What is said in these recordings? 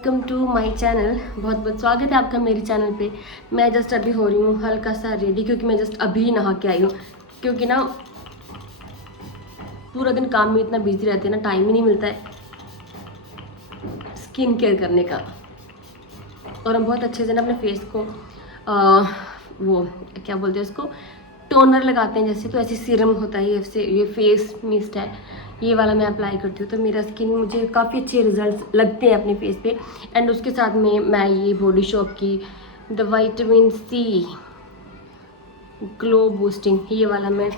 Welcome to my channel. बहुत बहुत स्वागत है आपका मेरे चैनल पे। मैं जस्ट अभी हो रही हूँ हल्का सा रेडी, क्योंकि मैं जस्ट अभी नहा के आई हूँ। क्योंकि ना पूरा दिन काम में इतना बिजी रहती है ना, टाइम ही नहीं मिलता है स्किन केयर करने का। और हम बहुत अच्छे से ना अपने फेस को वो क्या बोलते हैं उसको, टोनर लगाते हैं जैसे, तो ऐसे सीरम होता है ये फेस मिस्ट है, ये वाला मैं अप्लाई करती हूँ। तो मेरा स्किन मुझे काफ़ी अच्छे रिजल्ट्स लगते हैं अपने फेस पे। एंड उसके साथ में मैं ये बॉडी शॉप की the vitamin C glow boosting, ये वाला मैं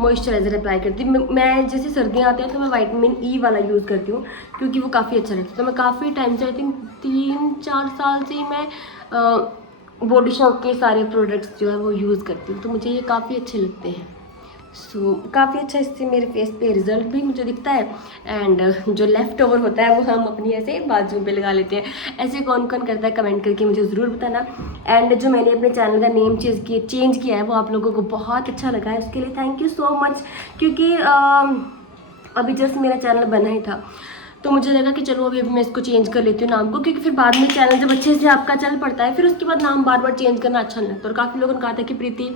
मॉइस्चराइज़र अप्लाई करती हूँ। मैं जैसे सर्दियाँ आती हैं तो मैं विटामिन ई वाला यूज़ करती हूँ, क्योंकि वो काफ़ी अच्छा रहता है। तो मैं काफ़ी टाइम से, आई थिंक 3-4 साल से ही मैं बॉडी शॉप के सारे प्रोडक्ट्स जो है वो यूज़ करती हूँ। तो मुझे ये काफ़ी अच्छे लगते हैं। काफ़ी अच्छा इससे मेरे फेस पे रिजल्ट भी मुझे दिखता है। एंड जो लेफ़्ट ओवर होता है वो हम अपनी ऐसे बाजू पे लगा लेते हैं। ऐसे कौन कौन करता है कमेंट करके मुझे ज़रूर बताना। एंड जो मैंने अपने चैनल का नेम चेंज किया है वो आप लोगों को बहुत अच्छा लगा है, उसके लिए थैंक यू सो मच। क्योंकि अभी जस्ट मेरा चैनल बना ही था, तो मुझे लगा कि चलो अभी मैं इसको चेंज कर लेती हूँ नाम को, क्योंकि फिर बाद में चैनल जब अच्छे से आपका चल पड़ता है फिर उसके बाद नाम बार बार चेंज करना अच्छा नहीं लगता। और काफ़ी लोगों ने कहा था कि प्रीति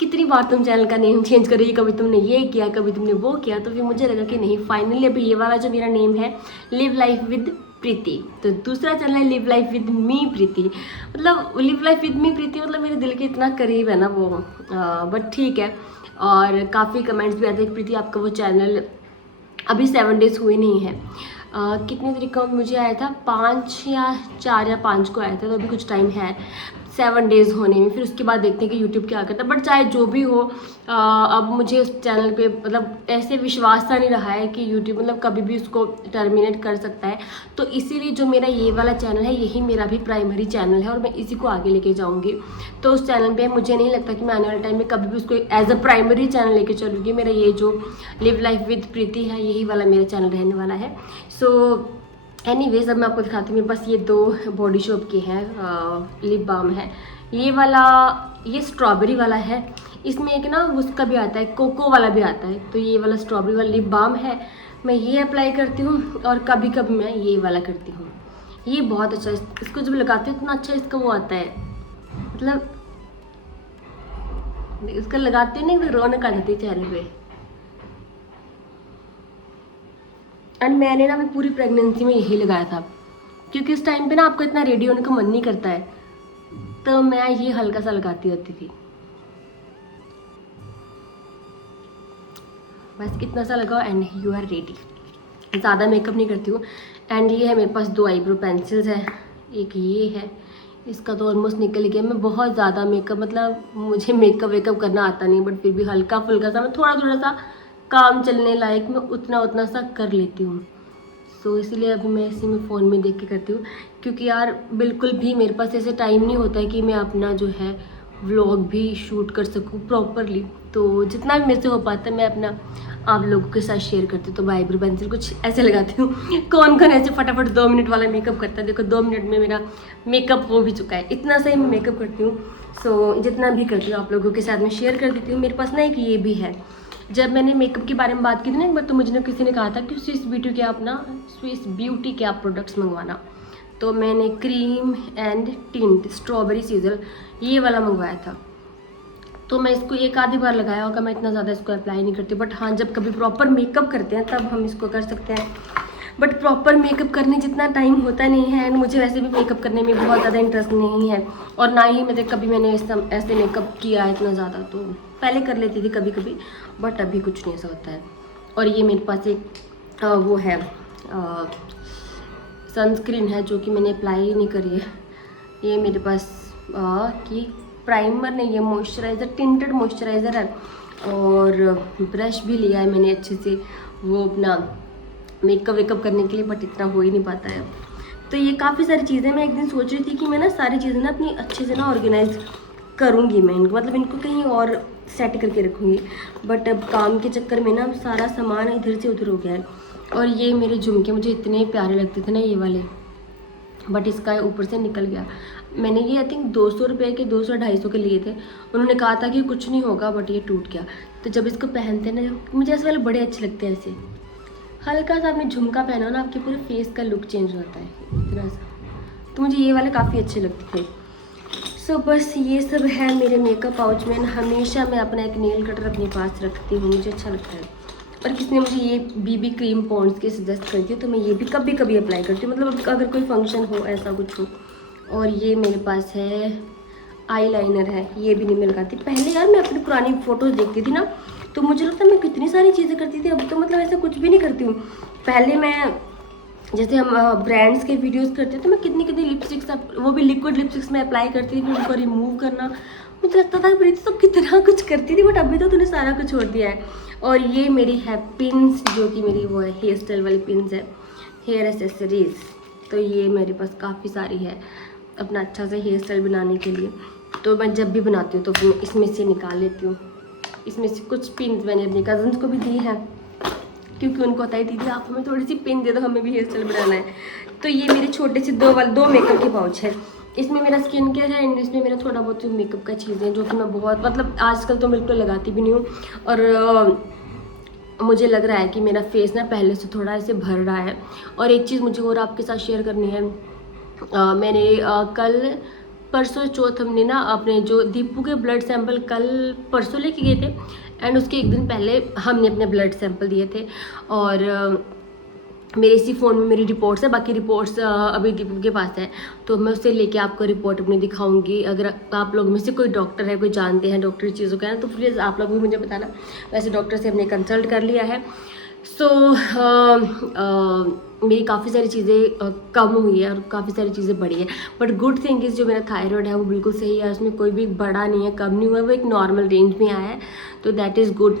कितनी बार तुम चैनल का नेम चेंज कर रही, कभी तुमने ये किया कभी तुमने वो किया। तो फिर मुझे लगा कि नहीं, फाइनली अभी ये वाला जो मेरा नेम है लिव लाइफ विद प्रीति, तो दूसरा चैनल है लिव लाइफ विद मी प्रीति। मतलब लिव लाइफ विद मी प्रीति मतलब मेरे दिल के इतना करीब है ना वो, बट ठीक है। और काफ़ी कमेंट्स भी आते हैं प्रीति आपका वो चैनल अभी 7 डेज़ हुए नहीं है। कितने तरीके का मुझे आया था, 5 या 4 या 5 को आया था, तो अभी कुछ टाइम है 7 डेज़ होने में। फिर उसके बाद देखते हैं कि यूट्यूब क्या करता है। बट चाहे जो भी हो, अब मुझे उस चैनल पे मतलब ऐसे विश्वास सा नहीं रहा है कि यूट्यूब मतलब कभी भी उसको टर्मिनेट कर सकता है। तो इसीलिए जो मेरा ये वाला चैनल है यही मेरा भी प्राइमरी चैनल है और मैं इसी को आगे लेके जाऊँगी। तो उस चैनल पे मुझे नहीं लगता कि मैं आने वाले टाइम में कभी भी उसको एज अ प्राइमरी चैनल लेके चलूँगी। मेरा ये जो लिव लाइफ विद प्रीति है यही वाला मेरा चैनल रहने वाला है। सो एनीवेज, अब मैं आपको दिखाती हूँ। मेरे पास ये 2 बॉडी शॉप के हैं लिप बाम है। ये वाला ये स्ट्रॉबेरी वाला है। इसमें एक ना उसका भी आता है, कोको वाला भी आता है। तो ये वाला स्ट्रॉबेरी वाला लिप बाम है, मैं ये अप्लाई करती हूँ। और कभी कभी मैं ये वाला करती हूँ। ये बहुत अच्छा, इसको जब लगाती हूँ इतना अच्छा इसका वो आता है, मतलब इसका लगाते नहीं तो रौनक आ जाती है चेहरे पे। एंड मैंने ना मैं पूरी प्रेगनेंसी में यही लगाया था, क्योंकि उस टाइम पे ना आपको इतना रेडी होने का मन नहीं करता है, तो मैं ये हल्का सा लगाती रहती थी। बस इतना सा लगाओ एंड यू आर रेडी। ज़्यादा मेकअप नहीं करती हूँ। एंड ये है मेरे पास 2 आईब्रो पेंसिल्स है, एक ये है, इसका तो ऑलमोस्ट निकल गया। मैं बहुत ज़्यादा मेकअप, मतलब मुझे मेकअप वेकअप करना आता नहीं, बट फिर भी हल्का फुल्का सा मैं थोड़ा थोड़ा सा काम चलने लायक मैं उतना सा कर लेती हूँ। सो इसीलिए अभी मैं इसी में फ़ोन में देख के करती हूँ, क्योंकि यार बिल्कुल भी मेरे पास ऐसे टाइम नहीं होता है कि मैं अपना जो है व्लॉग भी शूट कर सकूँ प्रॉपरली। तो जितना भी मेरे से हो पाता है मैं अपना आप लोगों के साथ शेयर करती हूँ। तो मैं आईब्रो पेंसिल कुछ ऐसे लगाती हूँ। कौन कौन ऐसे फटाफट 2 मिनट वाला मेकअप करता है, देखो 2 मिनट में मेरा मेकअप हो भी चुका है। इतना सही मैं मेकअप करती हूँ। सो जितना भी करती हूँ आप लोगों के साथ में शेयर कर देती हूँ। मेरे पास ना एक ये भी है। जब मैंने मेकअप के बारे में बात की थी ना एक बार, तो मुझे ना किसी ने कहा था कि स्विस ब्यूटी के आप प्रोडक्ट्स मंगवाना। तो मैंने क्रीम एंड टिंट स्ट्रॉबेरी सीजल ये वाला मंगवाया था। तो मैं इसको एक आधी बार लगाया होगा, मैं इतना ज़्यादा इसको अप्लाई नहीं करती। बट हाँ, जब कभी प्रॉपर मेकअप करते हैं तब हम इसको कर सकते हैं। बट प्रॉपर मेकअप करने जितना टाइम होता नहीं है, एंड मुझे वैसे भी मेकअप करने में बहुत ज़्यादा इंटरेस्ट नहीं है। और ना ही मैंने ऐसे मेकअप किया है इतना ज़्यादा। तो पहले कर लेती थी कभी कभी, बट अभी कुछ नहीं ऐसा होता है। और ये मेरे पास एक वो है सनस्क्रीन है, जो कि मैंने अप्लाई ही नहीं करी है। ये मेरे पास कि प्राइमर नहीं है, मॉइस्चराइज़र, टिंटेड मॉइस्चराइज़र है। और ब्रश भी लिया है मैंने अच्छे से वो अपना मेकअप वेकअप करने के लिए, बट इतना हो ही नहीं पाता है। तो ये काफ़ी सारी चीज़ें मैं एक दिन सोच रही थी कि मैं ना सारी चीज़ें ना अपनी अच्छे से ना ऑर्गेनाइज करूँगी मैं इनको, मतलब इनको कहीं और सेट करके रखूँगी। बट अब काम के चक्कर में ना सारा सामान इधर से उधर हो गया है। और ये मेरे झुमके मुझे इतने प्यारे लगते थे ना ये वाले, बट इसका ऊपर से निकल गया। मैंने ये आई थिंक 200 रुपये के 200-250 के लिए थे। उन्होंने कहा था कि कुछ नहीं होगा, बट ये टूट गया। तो जब इसको पहनते ना, मुझे ऐसे वाले बड़े अच्छे लगते हैं। ऐसे हल्का सा आपने झुमका पहना ना, आपके पूरे फेस का लुक चेंज होता है। वैसा, तो मुझे ये वाले काफ़ी अच्छे लगते थे। सो बस ये सब है मेरे मेकअप पाउच में। हमेशा मैं अपना एक नेल कटर अपने पास रखती हूँ, मुझे अच्छा लगता है। और किसी ने मुझे ये बीबी क्रीम पॉन्ड्स की सजेस्ट करती है, तो मैं ये भी कभी कभी अप्लाई करती हूँ, मतलब अगर कोई फंक्शन हो ऐसा कुछ हो। और ये मेरे पास है आई लाइनर है, ये भी नहीं मैं लगाती। पहले यार मैं अपनी पुरानी फ़ोटोज़ देखती थी ना, तो मुझे लगता है मैं कितनी सारी चीज़ें करती थी। अब तो मतलब ऐसा कुछ भी नहीं करती हूँ। पहले मैं जैसे हम ब्रांड्स के वीडियोस करते थे, तो मैं कितनी कितनी लिपस्टिक्स, वो भी लिक्विड लिपस्टिक्स में अप्लाई करती थी, फिर उनको रिमूव करना। मुझे लगता था प्रीति तो कितना कुछ करती थी, बट अभी तो तूने सारा कुछ छोड़ दिया है। और ये मेरी है पिन्स, जो कि मेरी वो है हेयर स्टाइल वाली पिन्स है, हेयर एसेसरीज़। तो ये मेरे पास काफ़ी सारी है अपना अच्छा से हेयर स्टाइल बनाने के लिए। तो मैं जब भी बनाती हूँ तो फिर मैं इसमें से निकाल लेती हूँ। इसमें से कुछ पिन्स मैंने अपने कज़न्स को भी दी है, क्योंकि उनको होता है दीदी आप हमें थोड़ी सी पिन दे दो, हमें भी हेयर स्टाइल बनाना है। तो ये मेरे छोटे से दो मेकअप के पाउच है। इसमें मेरा स्किन केयर है एंड इसमें मेरा थोड़ा बहुत मेकअप का चीज़ें, जो कि मैं बहुत मतलब आजकल तो बिल्कुल लगाती भी नहीं हूँ। और मुझे लग रहा है कि मेरा फेस ना पहले से थोड़ा ऐसे भर रहा है। और एक चीज़ मुझे और आपके साथ शेयर करनी है। मैंने कल परसों चौथ हमने ना अपने जो दीपू के ब्लड सैंपल कल परसों लेके गए थे, एंड उसके एक दिन पहले हमने अपने ब्लड सैंपल दिए थे। और मेरे इसी फ़ोन में मेरी रिपोर्ट्स है, बाकी रिपोर्ट्स अभी दीपू के पास है, तो मैं उससे लेके आपको रिपोर्ट अपनी दिखाऊंगी। अगर आप लोग में से कोई डॉक्टर है, कोई जानते हैं डॉक्टरी चीज़ों का है, तो प्लीज़ आप लोग भी मुझे बताना। वैसे डॉक्टर से हमने कंसल्ट कर लिया है। सो मेरी काफ़ी सारी चीज़ें कम हुई है और काफ़ी सारी चीज़ें बढ़ी है, बट गुड थिंग इज़ जो मेरा थायराइड है वो बिल्कुल सही है, उसमें कोई भी बड़ा नहीं है, कम नहीं हुआ है, वो एक नॉर्मल रेंज में आया है, तो दैट इज़ गुड।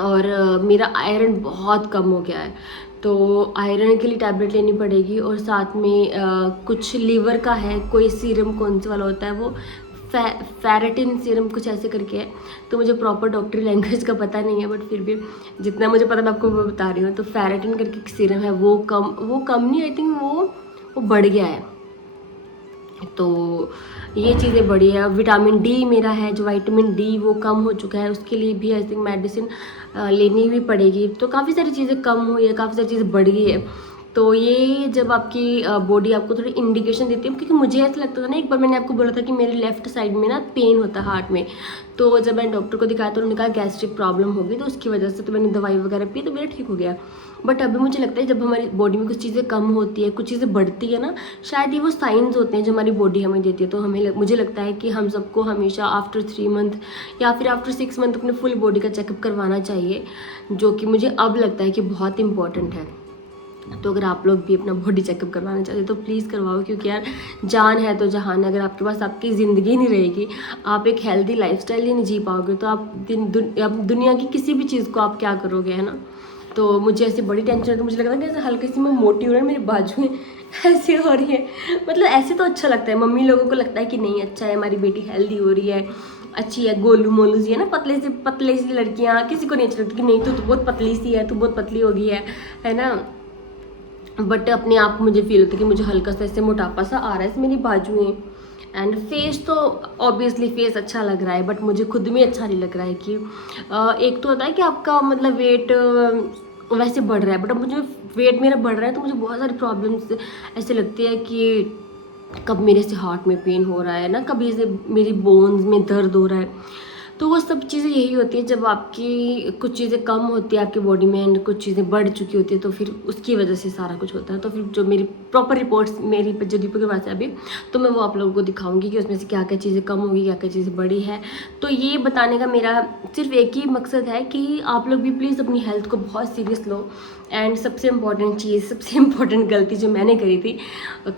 और मेरा आयरन बहुत कम हो गया है, तो आयरन के लिए टैबलेट लेनी पड़ेगी। और साथ में कुछ लीवर का है, कोई सीरम कौन सा वाला होता है वो फेरेटिन सीरम कुछ ऐसे करके है, तो मुझे प्रॉपर डॉक्टरी लैंग्वेज का पता नहीं है, बट फिर भी जितना मुझे पता मैं आपको वो बता रही हूँ। तो फेरेटिन करके सीरम है, वो कम नहीं, आई थिंक वो बढ़ गया है। तो ये चीज़ें बढ़ी है। विटामिन डी मेरा है, जो विटामिन डी वो कम हो चुका है, उसके लिए भी आई थिंक मेडिसिन लेनी भी पड़ेगी। तो काफ़ी सारी चीज़ें कम हुई है, काफ़ी सारी चीज़ें बढ़ गई है। तो ये जब आपकी बॉडी आपको थोड़ी इंडिकेशन देती है, क्योंकि मुझे ऐसा लगता था ना, एक बार मैंने आपको बोला था कि मेरे लेफ्ट साइड में ना पेन होता है हार्ट में, तो जब मैंने डॉक्टर को दिखाया तो उन्होंने कहा गैस्ट्रिक प्रॉब्लम होगी, तो उसकी वजह से तो मैंने दवाई वगैरह पी, तो मेरा ठीक हो गया। बट अभी मुझे लगता है जब हमारी बॉडी में कुछ चीज़ें कम होती है, कुछ चीज़ें बढ़ती है ना, शायद ये वो साइंस होते हैं जो हमारी बॉडी हमें देती है। तो मुझे लगता है कि हम सबको हमेशा आफ्टर 3 मंथ या फिर आफ्टर 6 मंथ अपने फुल बॉडी का चेकअप करवाना चाहिए, जो कि मुझे अब लगता है कि बहुत इंपॉर्टेंट है। तो अगर आप लोग भी अपना बॉडी चेकअप करवाना चाहते हो तो प्लीज़ करवाओ, क्योंकि यार जान है तो जहान है। अगर आपके पास आपकी ज़िंदगी नहीं रहेगी, आप एक हेल्दी लाइफस्टाइल ही नहीं जी पाओगे, तो आप दुनिया की किसी भी चीज़ को आप क्या करोगे, है ना। तो मुझे ऐसी बड़ी टेंशन है, तो मुझे लगता है कि ऐसे हल्की सी मैं मोटी हो रही है, मेरी बाजुएं ऐसे हो रही है। मतलब ऐसे तो अच्छा लगता है, मम्मी लोगों को लगता है कि नहीं अच्छा है, हमारी बेटी हेल्दी हो रही है, अच्छी है, गोलू मोलू सी है ना, पतले सी लड़कियाँ, किसी को नहीं अच्छी लगती कि नहीं तो बहुत पतली सी है, तू बहुत पतली हो गई है ना। बट अपने आप को मुझे फील होता है कि मुझे हल्का सा ऐसे मोटापा सा आ रहा है, मेरी बाजुएं। एंड फेस तो ऑब्वियसली फेस अच्छा लग रहा है, बट मुझे खुद में अच्छा नहीं लग रहा है कि एक तो होता है कि आपका मतलब वेट वैसे बढ़ रहा है, बट अब मुझे वेट मेरा बढ़ रहा है, तो मुझे बहुत सारी प्रॉब्लम्स ऐसे लगती है कि कब मेरे से हार्ट में पेन हो रहा है ना, कभी ऐसे मेरी बोन्स में दर्द हो रहा है। तो वो सब चीज़ें यही होती है जब आपकी कुछ चीज़ें कम होती है आपकी बॉडी में एंड कुछ चीज़ें बढ़ चुकी होती है, तो फिर उसकी वजह से सारा कुछ होता है। तो फिर जो मेरी प्रॉपर रिपोर्ट्स मेरी जो दीपू के पास है अभी, तो मैं वो आप लोगों को दिखाऊंगी कि उसमें से क्या क्या चीज़ें कम होगी, क्या क्या चीज़ें बढ़ी है। तो ये बताने का मेरा सिर्फ एक ही मकसद है कि आप लोग भी प्लीज़ अपनी हेल्थ को बहुत सीरियस लो। एंड सबसे इम्पॉर्टेंट गलती जो मैंने करी थी,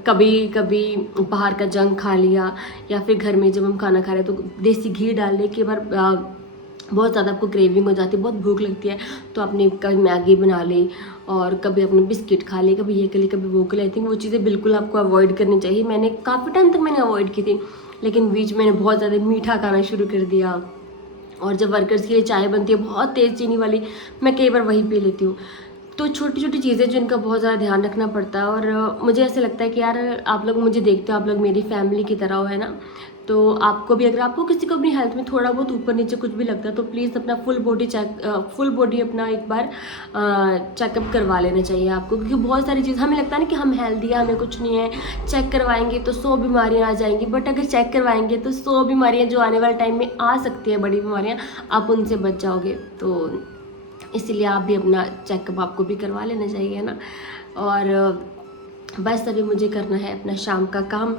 कभी कभी बाहर का जंक खा लिया, या फिर घर में जब हम खाना खा रहे हैं तो देसी घी डाल ले, के बार बहुत ज़्यादा आपको क्रेविंग हो जाती है, बहुत भूख लगती है, तो आपने कभी मैगी बना ली और कभी अपने बिस्किट खा ली, कभी ये कर ली, कभी वो कर ली। आई थिंक वो चीज़ें बिल्कुल आपको अवॉइड करनी चाहिए। मैंने काफ़ी टाइम तक मैंने अवॉइड की थी, लेकिन बीच मैंने बहुत ज़्यादा मीठा खाना शुरू कर दिया, और जब वर्कर्स के लिए चाय बनती है बहुत तेज़ चीनी वाली, मैं कई बार वही पी लेती हूँ। तो छोटी छोटी चीज़ें जिनका बहुत ज़्यादा ध्यान रखना पड़ता है। और मुझे ऐसे लगता है कि यार आप लोग मुझे देखते हो, आप लोग मेरी फैमिली की तरह हो, है ना। तो आपको भी, अगर आपको किसी को अपनी हेल्थ में थोड़ा बहुत ऊपर नीचे कुछ भी लगता है तो प्लीज़ अपना फुल बॉडी अपना एक बार चेकअप करवा लेना चाहिए आपको। क्योंकि बहुत सारी चीज़ हमें लगता है ना कि हम हेल्दी है, हमें कुछ नहीं है, चेक करवाएंगे तो 100 बीमारियाँ आ जाएंगी। बट अगर चेक करवाएंगे तो 100 बीमारियाँ जो आने वाले टाइम में आ सकती है, बड़ी बीमारियाँ, आप उनसे बच जाओगे। तो इसीलिए आप भी अपना चेकअप आपको भी करवा लेना चाहिए, है ना। और बस अभी मुझे करना है अपना शाम का काम।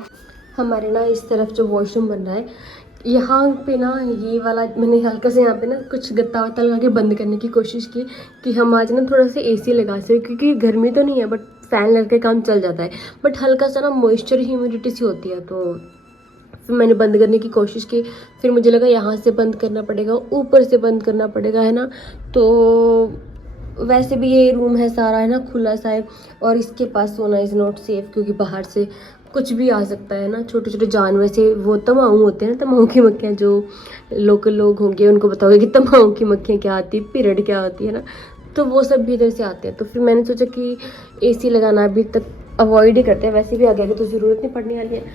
हमारे ना इस तरफ जो वॉशरूम बन रहा है, यहाँ पे ना ये वाला मैंने हल्का से यहाँ पे ना कुछ गत्ता वत्ता लगा के बंद करने की कोशिश की कि हम आज ना थोड़ा सा एसी लगा सकें, क्योंकि गर्मी तो नहीं है बट फ़ैन लग के काम चल जाता है। बट हल्का सा ना मॉइस्चर ह्यूमिडिटी सी होती है, तो फिर मैंने बंद करने की कोशिश की। फिर मुझे लगा यहाँ से बंद करना पड़ेगा, ऊपर से बंद करना पड़ेगा, है ना। तो वैसे भी ये रूम है सारा, है ना, खुला सा है। और इसके पास सोना इज़ नॉट सेफ़, क्योंकि बाहर से कुछ भी आ सकता है ना। छोटे छोटे जानवर से वो तम्बाऊ होते हैं ना, तम्बाऊ की मक्खियाँ, जो लोकल लोग होंगे उनको बताओगे कि तम्बाऊ की मक्खियाँ क्या आती है, पीरियड क्या होती है ना। तो वो सब भी इधर से आते हैं। तो फिर मैंने सोचा कि एसी लगाना अभी तक अवॉइड ही करते हैं। वैसे भी आगे तो ज़रूरत नहीं पड़ने वाली है,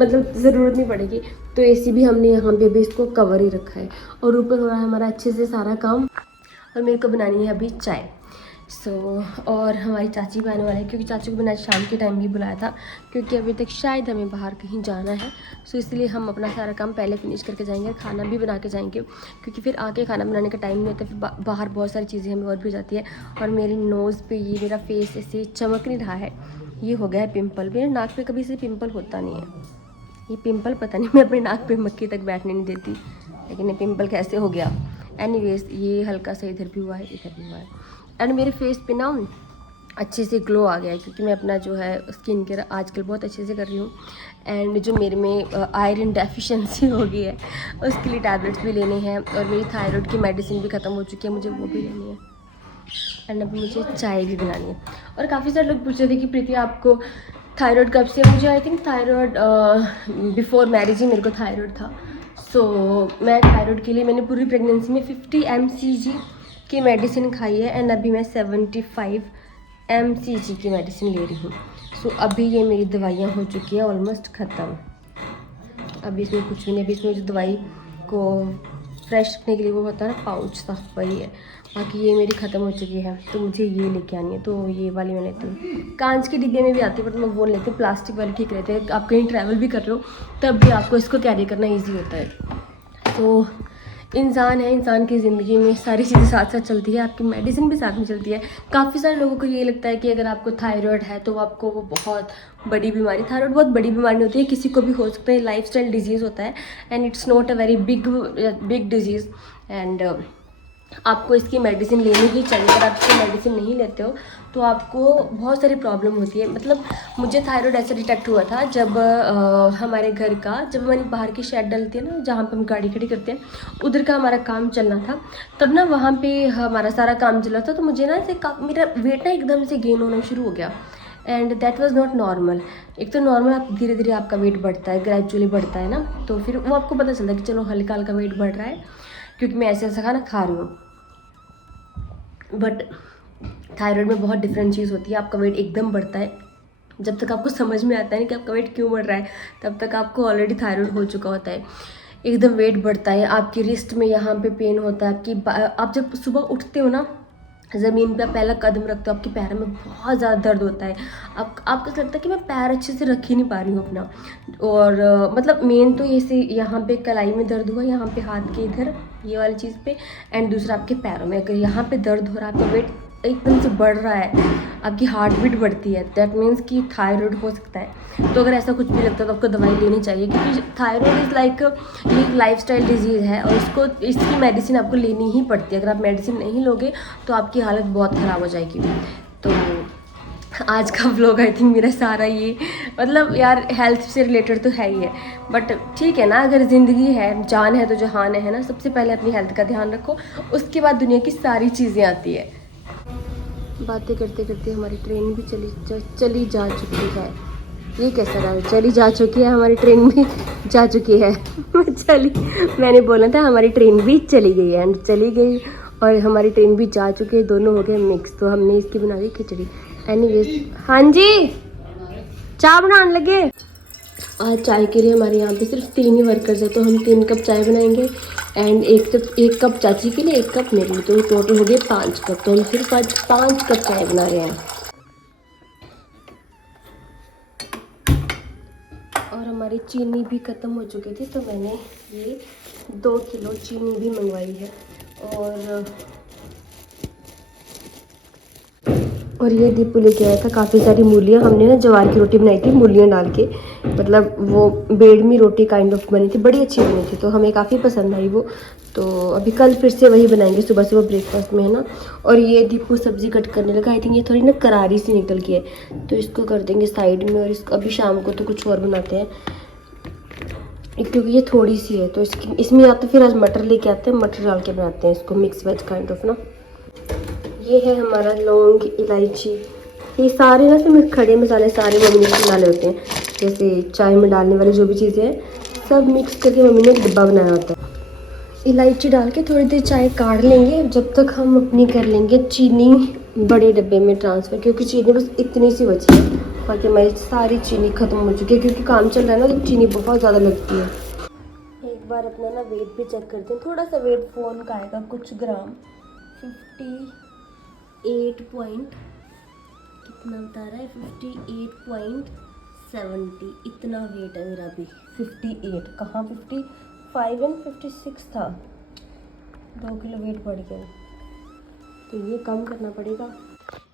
मतलब ज़रूरत नहीं पड़ेगी। तो एसी भी हमने यहाँ पे अभी इसको कवर ही रखा है। और ऊपर हो रहा है हमारा अच्छे से सारा काम। और मेरे को बनानी है अभी चाय। और हमारी चाची भी आने वाली है, क्योंकि चाची को मैंने शाम के टाइम भी बुलाया था, क्योंकि अभी तक शायद हमें बाहर कहीं जाना है। इसलिए हम अपना सारा काम पहले फिनिश करके जाएंगे और खाना भी बना के जाएंगे, क्योंकि फिर आके खाना बनाने का टाइम नहीं होता। फिर बाहर बहुत सारी चीज़ें हमें और भी हो जाती है। और मेरी नोज़ पे ये मेरा फेस ऐसे चमक नहीं रहा है, ये हो गया है पिंपल। मेरे नाक पे कभी से पिंपल होता नहीं है, ये पिंपल पता नहीं, मैं अपने नाक पे मक्खी तक बैठने नहीं देती, लेकिन ये पिंपल कैसे हो गया। एनीवेज, ये हल्का सा इधर भी हुआ है, इधर भी हुआ है। एंड मेरे फेस पे ना अच्छे से ग्लो आ गया है, क्योंकि मैं अपना जो है स्किन केयर आजकल बहुत अच्छे से कर रही हूँ। एंड जो मेरे में आयरन डेफिशिएंसी हो गई है, उसके लिए टैबलेट्स भी लेने हैं। और मेरी थायराइड की मेडिसिन भी ख़त्म हो चुकी है, मुझे वो भी लेनी है। एंड अभी मुझे चाय भी बनानी है। और काफ़ी सारे लोग पूछ रहे थे कि प्रीति आपको थायराइड कब से। मुझे I think thyroid before marriage ही मेरे को थायराइड था। मैं थायराइड के लिए मैंने पूरी प्रेगनेंसी में 50 mcg की मेडिसिन खाई है। एंड अभी मैं 75 mcg की मेडिसिन ले रही हूँ। अभी ये मेरी दवाइयाँ हो चुकी है ऑलमोस्ट ख़त्म। अभी इसमें कुछ भी नहीं, अभी इसमें जो दवाई को फ्रेश रखने के लिए वो होता है ना पाउच सा, वही है। बाकी ये मेरी ख़त्म हो चुकी है, तो मुझे ये लेके आनी है। तो ये वाली मैं लेती हूँ। कांच के डिब्बे में भी आती है, बट मैं वो लेती हूँ, प्लास्टिक वाली ठीक रहते हैं। आप कहीं ट्रैवल भी कर रहे हो तब भी आपको इसको कैरी करना ईजी होता है। तो इंसान है, इंसान की ज़िंदगी में सारी चीज़ें साथ साथ चलती है, आपकी मेडिसिन भी साथ में चलती है। काफ़ी सारे लोगों को ये लगता है कि अगर आपको थायराइड है तो आपको वो बहुत बड़ी बीमारी, थायराइड बहुत बड़ी बीमारी नहीं होती है, किसी को भी हो सकता है, लाइफस्टाइल डिजीज़ होता है। And it's not a very big disease. And आपको इसकी मेडिसिन लेनी ही चाहिए। अगर आप इसकी मेडिसिन नहीं लेते हो तो आपको बहुत सारी प्रॉब्लम होती है। मतलब मुझे थायराइड ऐसे डिटेक्ट हुआ था जब हमारे घर का, जब हमारी बाहर की शेड डलती है ना, जहाँ पे हम गाड़ी खड़ी करते हैं, उधर का हमारा काम चलना था। तब ना वहाँ पे हमारा सारा काम चला था, तो मुझे ना ऐसे मेरा वेट ना एकदम से गेन होना शुरू हो गया। And that was not normal. एक तो नॉर्मल आप धीरे धीरे आपका वेट बढ़ता है, ग्रेजुअली बढ़ता है ना, तो फिर वो आपको पता चलता है कि चलो हल्का हल्का वेट बढ़ रहा है, क्योंकि मैं ऐसा ऐसा खाना खा रही हूँ। बट थायराइड में बहुत डिफरेंट चीज़ होती है। आपका वेट एकदम बढ़ता है, जब तक आपको समझ में आता है कि आपका वेट क्यों बढ़ रहा है, तब तक आपको ऑलरेडी थायराइड हो चुका होता है। एकदम वेट बढ़ता है, आपकी रिस्ट में यहाँ पे पेन होता है, आप जब सुबह उठते हो ना, ज़मीन पे पहला कदम रखते हो, आपके पैरों में बहुत ज़्यादा दर्द होता है। आपको लगता है कि मैं पैर अच्छे से रख ही नहीं पा रही हूँ अपना। और मतलब मेन तो ये यहाँ पे कलाई में दर्द हुआ, यहाँ पे हाथ के इधर ये वाली चीज़ पे, एंड दूसरा आपके पैरों में। अगर यहाँ पे दर्द हो रहा है, आपका वेट एकदम से बढ़ रहा है, आपकी हार्ट बीट बढ़ती है, दैट मीन्स कि थायराइड हो सकता है। तो अगर ऐसा कुछ भी लगता है तो आपको दवाई लेनी चाहिए, क्योंकि थायराइड इज़ लाइक ये लाइफस्टाइल डिजीज़ है, और इसकी मेडिसिन आपको लेनी ही पड़ती है। अगर आप मेडिसिन नहीं लोगे तो आपकी हालत बहुत ख़राब हो जाएगी। तो आज का व्लॉग आई थिंक मेरा सारा ये, मतलब यार हेल्थ से रिलेटेड तो है ही है, बट ठीक है ना, अगर ज़िंदगी है, जान है तो जहान है ना। सबसे पहले अपनी हेल्थ का ध्यान रखो, उसके बाद दुनिया की सारी चीज़ें आती है। बातें करते करते हमारी ट्रेन भी चली जा चुकी है। ये कैसा रहा, चली जा चुकी है, हमारी ट्रेन भी जा चुकी है। मैंने बोला था हमारी ट्रेन भी चली गई है, एंड चली गई। और हमारी ट्रेन भी जा चुकी है, दोनों हो गए मिक्स। तो हमने इसकी बना दी खिचड़ी। एनीवेज, हाँ जी चाय बनाने लगे। आज चाय के लिए हमारे यहाँ पे सिर्फ 3 ही वर्कर्स है, तो हम 3 कप चाय बनाएंगे एंड एक कप चाची के लिए, 1 कप मेरे लिए, तो टोटल हो गए 5 कप। तो हम सिर्फ आज 5 कप चाय बना रहे हैं। और हमारी चीनी भी ख़त्म हो चुकी थी, तो मैंने ये 2 किलो चीनी भी मंगवाई है। और ये दीपू लेके आया था काफ़ी सारी मूलियाँ। हमने ना जवार की रोटी बनाई थी मूलियाँ डाल के, मतलब वो बेडमी रोटी काइंड ऑफ बनी थी, बड़ी अच्छी बनी थी, तो हमें काफ़ी पसंद आई वो। तो अभी कल फिर से वही बनाएंगे सुबह सुबह ब्रेकफास्ट में, है ना। और ये दीपू सब्ज़ी कट करने लगा। आई थिंक ये थोड़ी ना करारी सी निकल के है, तो इसको कर देंगे साइड में। और इसको अभी शाम को तो कुछ और बनाते हैं, क्योंकि ये थोड़ी सी है। तो इसमें या तो फिर आज मटर लेके आते हैं, मटर डाल के बनाते हैं इसको, मिक्स वेज काइंड ऑफ ना। ये है हमारा लौंग, इलायची, ये सारे ना फिर खड़े मसाले सारे मम्मी ने डाले होते हैं, जैसे चाय में डालने वाली जो भी चीज़ें हैं सब मिक्स करके मम्मी ने एक डिब्बा बनाया होता है। इलायची डाल के थोड़ी देर चाय काढ़ लेंगे, जब तक हम अपनी कर लेंगे चीनी बड़े डब्बे में ट्रांसफ़र, क्योंकि चीनी बस इतनी सी बची है, बाकी हमारी सारी चीनी ख़त्म हो चुकी है, क्योंकि काम चल रहा है ना, तो चीनी बहुत ज़्यादा लगती है। एक बार अपना ना वेट भी चेक करते हैं, थोड़ा सा वेट फ़ोन का आएगा, कुछ ग्राम 58 पॉइंट कितना बता रहा है, 58.70 इतना वेट है मेरा अभी। 58 कहाँ, 55 एंड 56 था, 2 किलो वेट बढ़ गया, तो ये कम करना पड़ेगा।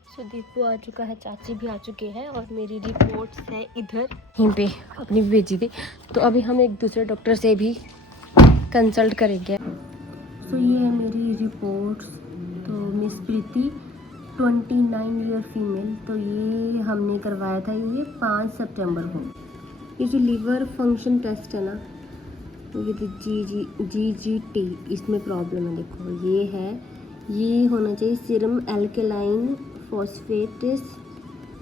सो दीपू आ चुका है, चाची भी आ चुके हैं, और मेरी रिपोर्ट्स है इधर यहीं पे अपनी भेजी थी। तो अभी हम एक दूसरे डॉक्टर से भी कंसल्ट करेंगे। सो ये है मेरी रिपोर्ट्स। तो मिस प्रीति 29 ईयर फीमेल, तो ये हमने करवाया था ये 5 सितंबर को। ये जो लीवर फंक्शन टेस्ट है ना, ये GGT, इसमें प्रॉब्लम है। देखो ये है, ये होना चाहिए सीरम एल्केलाइन फॉस्फेटेस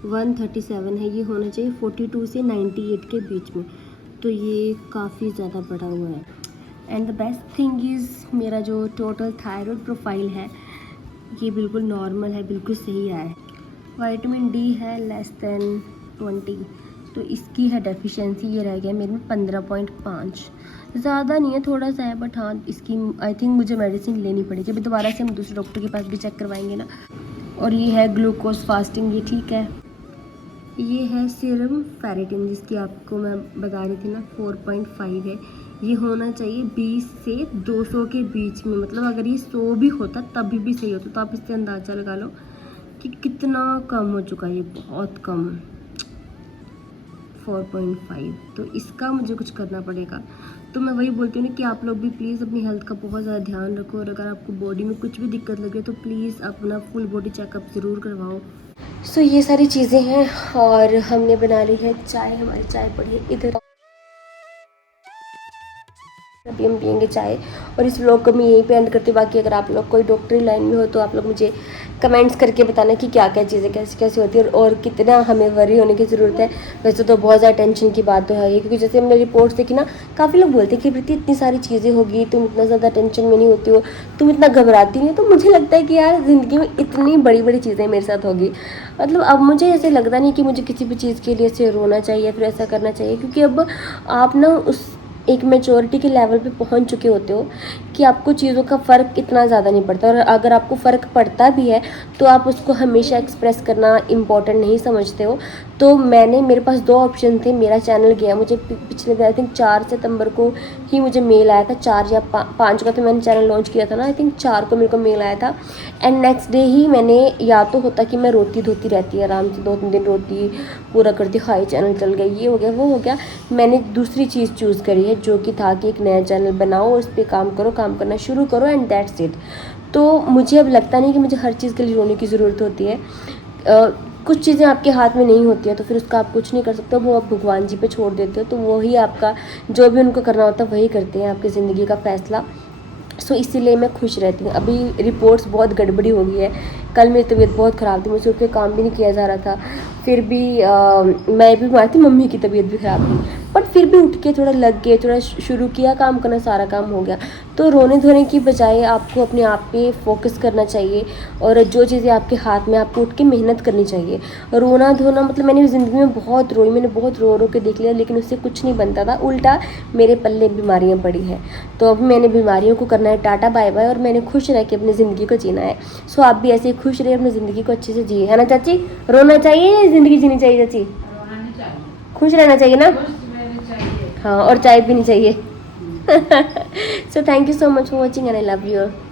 137 है, ये होना चाहिए 42 से 98 के बीच में, तो ये काफ़ी ज़्यादा बढ़ा हुआ है। And the best thing is मेरा जो टोटल थायराइड प्रोफाइल है ये बिल्कुल नॉर्मल है, बिल्कुल सही आया है। विटामिन डी है लेस देन 20, तो इसकी है डेफिशिएंसी, ये रह गया मेरे में 15.5, ज़्यादा नहीं है, थोड़ा सा है, बट हाँ इसकी आई थिंक मुझे मेडिसिन लेनी पड़ेगी। अभी दोबारा से हम दूसरे डॉक्टर के पास भी चेक करवाएंगे ना। और ये है ग्लूकोज फास्टिंग, ये ठीक है। ये है सीरम फेरेटिन, जिसकी आपको मैं बता रही थी ना 4.5 है, ये होना चाहिए 20 से 200 के बीच में, मतलब अगर ये 100 भी होता तभी भी सही होता। तो आप इससे अंदाज़ा लगा लो कि कितना कम हो चुका है, ये बहुत कम, 4.5। तो इसका मुझे कुछ करना पड़ेगा। तो मैं वही बोलती हूँ ना कि आप लोग भी प्लीज़ अपनी हेल्थ का बहुत ज़्यादा ध्यान रखो, और अगर आपको बॉडी में कुछ भी दिक्कत लगे तो प्लीज़ अपना फुल बॉडी चेकअप ज़रूर करवाओ। सो ये सारी चीज़ें हैं, और हमने बना ली है चाय, हमारी चाय पड़ी है इधर, अभी हम पियेंगे चाय। और इस व्लॉग को मैं यहीं पे एंड करती हूँ। बाकी अगर आप लोग कोई डॉक्टरी लाइन में हो तो आप लोग मुझे कमेंट्स करके बताना कि क्या क्या चीज़ें कैसे कैसे होती है, और कितना हमें वरी होने की ज़रूरत है। वैसे तो बहुत ज़्यादा टेंशन की बात तो है ये, क्योंकि जैसे हमने रिपोर्ट्स देखी ना, काफ़ी लोग बोलते हैं कि प्रीति इतनी सारी चीज़ें होगी, तुम इतना ज़्यादा टेंशन में नहीं होती हो, तुम इतना घबराती नहीं हो। तो मुझे लगता है कि यार ज़िंदगी में इतनी बड़ी बड़ी चीज़ें मेरे साथ होगी, मतलब अब मुझे ऐसे लगता नहीं कि मुझे किसी भी चीज़ के लिए ऐसे रोना चाहिए फिर ऐसा करना चाहिए, क्योंकि अब आप ना उस एक मैच्योरिटी के लेवल पे पहुंच चुके होते हो कि आपको चीज़ों का फ़र्क इतना ज़्यादा नहीं पड़ता। और अगर आपको फ़र्क पड़ता भी है तो आप उसको हमेशा एक्सप्रेस करना इम्पॉर्टेंट नहीं समझते हो। तो मेरे पास 2 ऑप्शन थे। मेरा चैनल गया, मुझे पिछले आई थिंक 4 सितंबर को ही मुझे मेल आया था, 4 या 5 का तो मैंने चैनल लॉन्च किया था ना, आई थिंक 4 को मेरे को मेल आया था। एंड नेक्स्ट डे ही मैंने, या तो होता कि मैं रोती धोती रहती आराम से 2-3 दिन रोती पूरा करती, हाई चैनल चल गया, ये हो गया वो हो गया। मैंने दूसरी चीज़ चूज़ करी है, जो कि था कि एक नया चैनल बनाओ, उस पर काम करो, काम करना शुरू करो, एंड दैट्स इट। तो मुझे अब लगता नहीं कि मुझे हर चीज़ के लिए रोने की ज़रूरत होती है। कुछ चीज़ें आपके हाथ में नहीं होती है तो फिर उसका आप कुछ नहीं कर सकते, वो आप भगवान जी पे छोड़ देते हो, तो वही आपका जो भी उनको करना होता है वही करते हैं, आपकी ज़िंदगी का फैसला। सो इसीलिए मैं खुश रहती हूँ। अभी रिपोर्ट्स बहुत गड़बड़ी हो गई है, कल मेरी तबीयत बहुत ख़राब थी, मुझसे उठ के काम भी नहीं किया जा रहा था, फिर भी मैं भी बीमार थी, मम्मी की तबीयत भी ख़राब थी, बट फिर भी उठ के थोड़ा लग गए, थोड़ा शुरू किया काम करना, सारा काम हो गया। तो रोने धोने की बजाय आपको अपने आप पे फोकस करना चाहिए, और जो चीज़ें आपके हाथ में, आपको उठ के मेहनत करनी चाहिए। रोना धोना मतलब मैंने ज़िंदगी में बहुत रोई, मैंने बहुत रो रो के देख लिया, लेकिन उससे कुछ नहीं बनता था, उल्टा मेरे पल्ले बीमारियाँ पड़ी हैं। तो अब मैंने बीमारियों को करना है टाटा बाय बाय, और मैंने खुश रह के अपनी ज़िंदगी को जीना है। सो आप भी ऐसे ही खुश रहे, अपनी ज़िंदगी को अच्छे से जिए, है ना चाची? रोना चाहिए या ज़िंदगी जीनी चाहिए चाची? खुश रहना चाहिए ना? हाँ, और चाय पीनी चाहिए। So thank you so much for watching and I love you all.